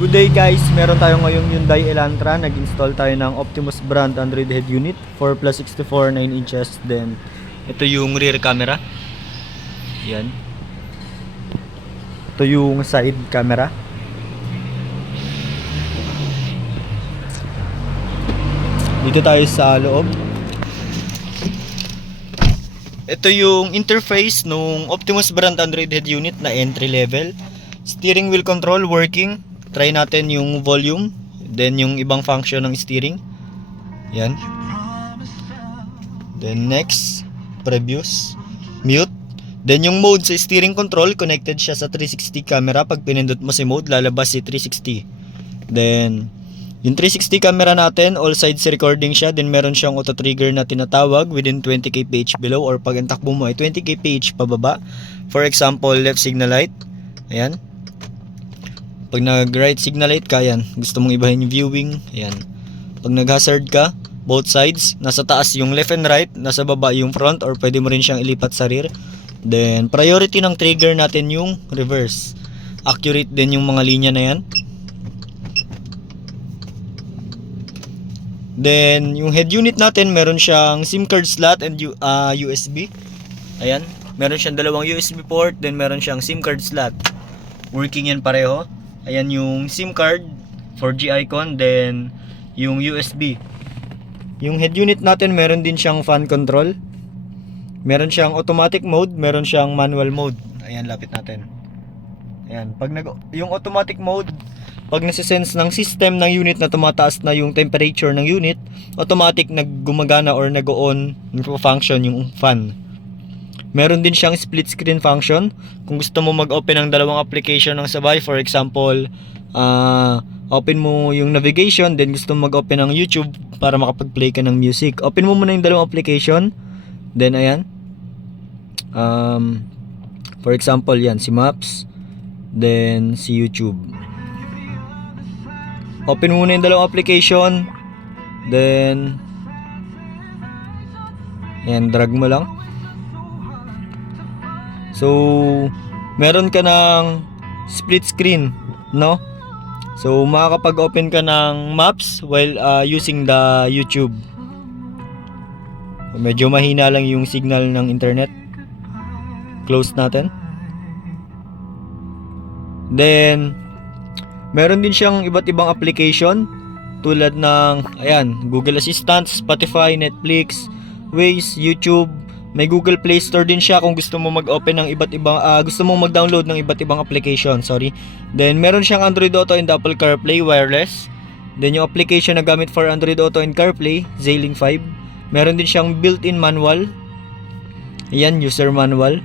Good day guys, meron tayo ngayong Hyundai Elantra. Nag-install tayo ng Optimus brand Android head unit 4+64 9 inches. Then ito yung rear camera. Yan. Ito yung side camera. Dito tayo sa loob. Ito yung interface nung Optimus brand Android head unit na entry level. Steering wheel control working. Try natin yung volume, then yung ibang function ng steering. Yan. Then next, previous, mute. Then yung mode sa steering control, connected siya sa 360 camera. Pag pinindot mo si mode, lalabas si 360. Then yung 360 camera natin, all sides recording siya. Then meron siyang auto trigger na tinatawag within 20 kph below, or pag ang takbo mo ay 20 kph pababa. For example, left signal light. Ayan. Pag nag-right signal light ka, yan, gusto mong ibahin yung viewing, ayan. Pag nag-hazard ka, both sides, nasa taas yung left and right, nasa baba yung front, or pwede mo rin siyang ilipat sa rear. Then, priority ng trigger natin yung reverse. Accurate din yung mga linya na yan. Then, yung head unit natin, meron siyang SIM card slot and USB. Ayan, meron siyang dalawang USB port, then meron siyang SIM card slot. Working yan pareho. Ayan yung SIM card, 4G icon, then yung USB. Yung head unit natin, meron din siyang fan control. Meron siyang automatic mode, meron siyang manual mode. Ayan, lapit natin. Ayan, yung automatic mode, pag nasisense ng system ng unit na tumataas na yung temperature ng unit, automatic naggumagana or nag-on, nagpo-function yung fan. Meron din siyang split screen function. Kung gusto mo mag-open ng dalawang application ng sabay, for example, open mo yung navigation, then gusto mo mag-open ng YouTube para makapag-play ka ng music. Open mo muna yung dalawang application, then ayan. For example, yan, si Maps, then si YouTube. Open mo muna yung dalawang application, then ayan, drag mo lang. So, meron ka ng split screen, no? So, makakapag-open ka ng maps while using the YouTube. Medyo mahina lang yung signal ng internet. Close natin. Then, meron din siyang iba't ibang application tulad ng, ayan, Google Assistant, Spotify, Netflix, Waze, YouTube. May Google Play Store din siya kung gusto mo mag-open ng iba't ibang gusto mo mag-download ng iba't ibang application, sorry. Then meron siyang Android Auto and Apple CarPlay wireless. Then yung application na gamit for Android Auto and CarPlay, Xilinx 5. Meron din siyang built-in manual. Ayan, user manual.